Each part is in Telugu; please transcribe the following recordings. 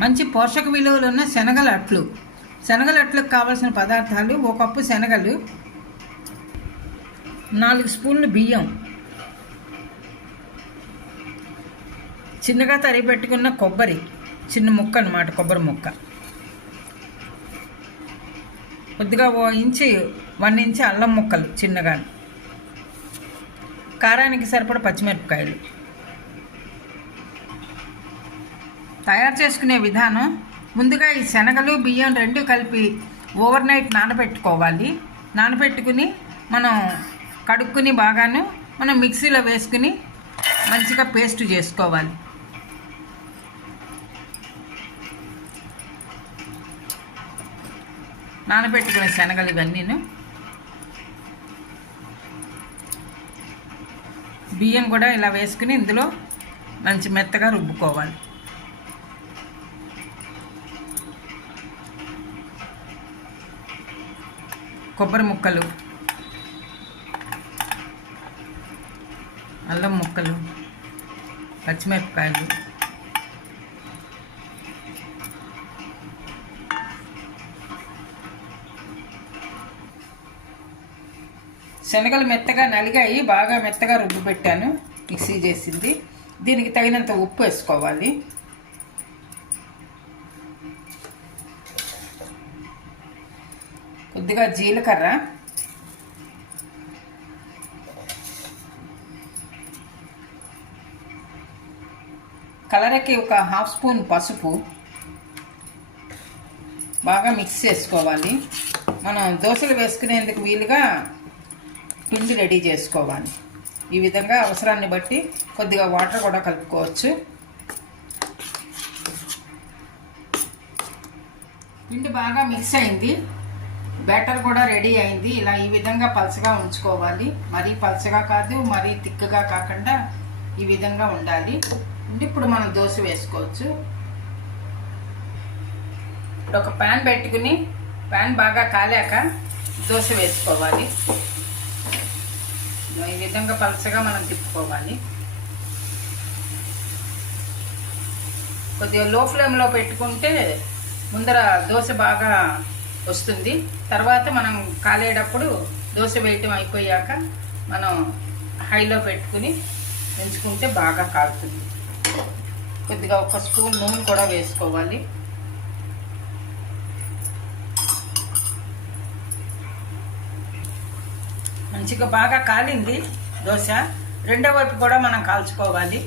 మంచి పోషక విలువలు ఉన్న శనగల అట్లు. శనగల అట్లకు కావాల్సిన పదార్థాలు ఒక కప్పు శనగలు నాలుగు స్పూన్లు బియ్యం. చిన్నగా తరిగి పెట్టుకున్న కొబ్బరి చిన్న ముక్క అన్నమాట కొబ్బరి ముక్క. కొద్దిగా ఓ ఇంచి వన్ ఇంచి అల్లం ముక్కలు చిన్నగా. కారానికి సరిపడ పచ్చిమిరపకాయలు. తయారు చేసుకునే విధానం ముందుగా ఈ శనగలు బియ్యం రెండు కలిపి ఓవర్ నైట్ నానబెట్టుకోవాలి. నానబెట్టుకుని మనం కడుక్కుని బాగాను మనం మిక్సీలో వేసుకుని మంచిగా పేస్ట్ చేసుకోవాలి. నానబెట్టుకునే శనగలు ఇవన్నీను. బియ్యం కూడా ఇలా వేసుకుని ఇందులో మంచి మెత్తగా రుబ్బుకోవాలి. కొబ్బరి ముక్కలు. అల్లం ముక్కలు. పచ్చిమిరపకాయలు. శనగలు మెత్తగా నలిగాయి బాగా మెత్తగా రుబ్బు పెట్టాను. మిక్సీ చేసింది. దీనికి తగినంత ఉప్పు వేసుకోవాలి. కొద్దిగా జీలకర్ర. కలర్కి ఒక హాఫ్ స్పూన్ పసుపు. బాగా మిక్స్ చేసుకోవాలి. మనం దోశలు వేసుకునేందుకు వీలుగా పిండి రెడీ చేసుకోవాలి. ఈ విధంగా అవసరాన్ని బట్టి కొద్దిగా వాటర్ కూడా కలుపుకోవచ్చు. పిండి బాగా మిక్స్ అయింది. బ్యాటర్ కూడా రెడీ అయింది. ఇలా ఈ విధంగా పలచగా ఉంచుకోవాలి. మరీ పలచగా కాదు మరీ తిక్కుగా కాకుండా ఈ విధంగా ఉండాలి. ఇప్పుడు మనం దోశ వేసుకోవచ్చు. ఇప్పుడు ఒక ప్యాన్ పెట్టుకుని ప్యాన్ బాగా కాలాక దోశ వేసుకోవాలి. ఈ విధంగా పలచగా మనం తిప్పుకోవాలి. కొద్దిగా లో ఫ్లేమ్లో పెట్టుకుంటే ముందర దోశ బాగా వస్తుంది. తర్వాత మనం కాలేటప్పుడు దోశ వేయటం అయిపోయాక మనం హైలో పెట్టుకుని పెంచుకుంటే బాగా కాలుతుంది. కొద్దిగా ఒక స్పూన్ నూనె కూడా వేసుకోవాలి. మంచిగా బాగా కాలింది దోశ. రెండో వైపు కూడా మనం కాల్చుకోవాలి.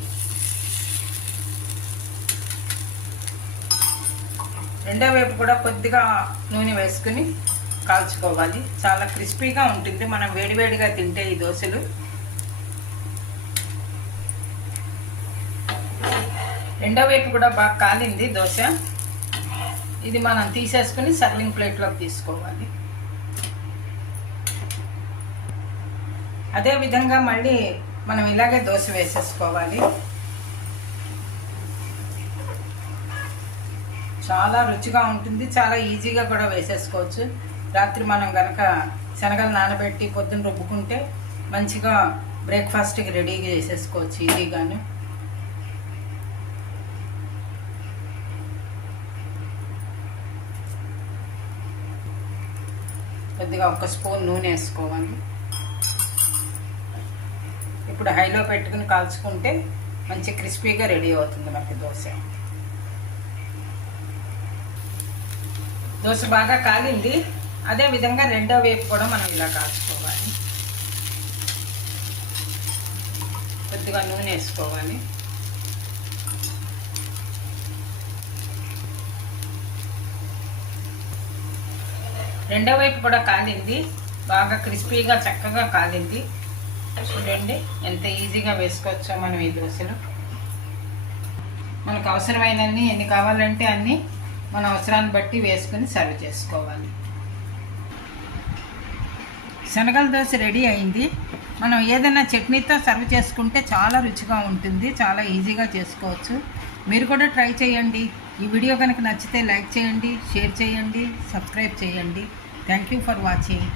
రెండో వైపు కూడా కొద్దిగా నూనె వేసుకుని కాల్చుకోవాలి. చాలా క్రిస్పీగా ఉంటుంది. మనం వేడివేడిగా తింటే ఈ దోశలు. రెండో వైపు కూడా బాగా కాలింది దోశ. ఇది మనం తీసేసుకుని సర్వింగ్ ప్లేట్లోకి తీసుకోవాలి. అదే విధంగా మళ్ళీ మనం ఇలాగే దోశ వేసేసుకోవాలి. చాలా రుచిగా ఉంటుంది చాలా ఈజీగా కూడా వేసేసుకోవచ్చు. రాత్రి మనం కనుక శనగలు నానబెట్టి పొద్దున్న రుబ్బుకుంటే మంచిగా బ్రేక్ఫాస్ట్కి రెడీగా చేసేసుకోవచ్చు ఈజీగాను. కొద్దిగా ఒక స్పూన్ నూనె వేసుకోవాలి. ఇప్పుడు హైలో పెట్టుకుని కాల్చుకుంటే మంచి క్రిస్పీగా రెడీ అవుతుంది మనకి దోశ. దోశ బాగా కాలింది. అదే విధంగా రెండో వైపు కూడా మనం ఇలా కాల్చుకోవాలి. కొద్దిగా నూనె వేసుకోవాలి. రెండో వైపు కూడా కాలింది. బాగా క్రిస్పీగా చక్కగా కాలింది. చూడండి ఎంత ఈజీగా వేసుకోవచ్చో మనం ఈ దోశలు. మనకు అవసరమైనన్ని ఎన్ని కావాలంటే అన్నీ మన అవసరాన్ని బట్టి వేసుకుని సర్వ్ చేసుకోవాలి. శనగల దోశ రెడీ అయింది. మనం ఏదైనా చట్నీతో సర్వ్ చేసుకుంటే చాలా రుచిగా ఉంటుంది చాలా ఈజీగా చేసుకోవచ్చు. మీరు కూడా ట్రై చేయండి. ఈ వీడియో కనుక నచ్చితే లైక్ చేయండి షేర్ చేయండి సబ్స్క్రైబ్ చేయండి. Thank you for watching